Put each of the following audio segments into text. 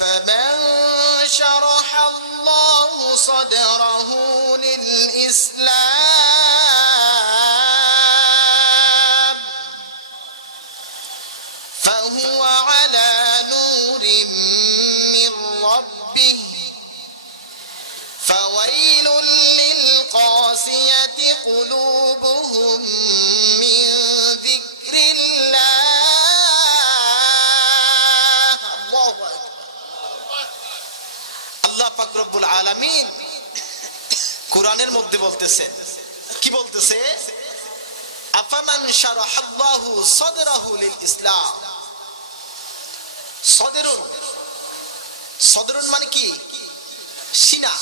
أفمن شرح الله صدره للإسلام فهو على نور من ربه আল্লাহ পাক রব্বুল আলামিন কোরআনের মধ্যে বলতেছে। কি বলতেছে? আফামান শারাহাল্লাহু সাদরাহু লিল ইসলাম সদরুন। সদরুন মানে কি? সিনা।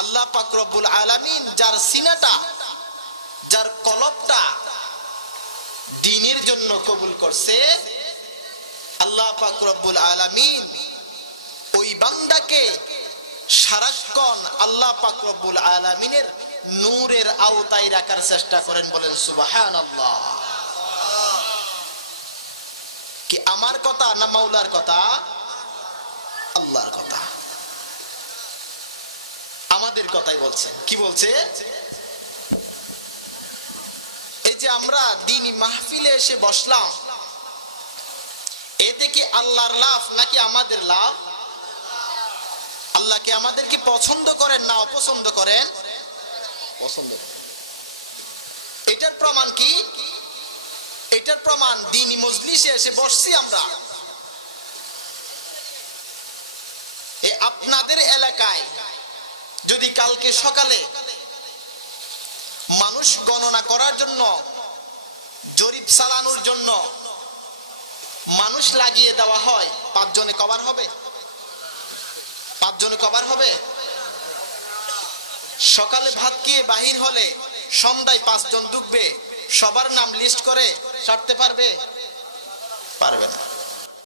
আল্লাহ পাক রব্বুল আলামিন যার সিনাটা, যার কলবটা দিনের জন্য কবুল করছে, আল্লাহ পাক রব্বুল আলামিন ওই বান্দাকে সারাক্ষণ আল্লাহ পাক রব্বুল আলামিনের নূরের আওতায় রাখার চেষ্টা করেন বলেন, সুবহানাল্লাহ। কি আমার কথা না মাওলার কথা? আল্লাহর কথা। আমাদের কথাই বলছেন কি বলছে? এই যে আমরা দিনী মাহফিলে এসে বসলাম, এতে কি আল্লাহর লাভ নাকি আমাদের লাভ? আল্লাহ কি আমাদেরকে পছন্দ করেন না অপছন্দ করেন? পছন্দ। এটার প্রমাণ কি? এটার প্রমাণ দিনী মজলিসে এসে বসছি আমরা। এ আপনাদের এলাকায় যদি কালকে সকালে মানুষ গণনা করার জন্য জরিপ চালানোর জন্য মানুষ লাগিয়ে দেওয়া হয় পাঁচজনে কভার হবে? পাঁচজনে কবার হবে? সকালে ভাত খেয়ে বাহির হলে সন্ধ্যায় পাঁচজন ঢুকবে সবার নাম লিস্ট করে ছাড়তে পারবে? পারবে না।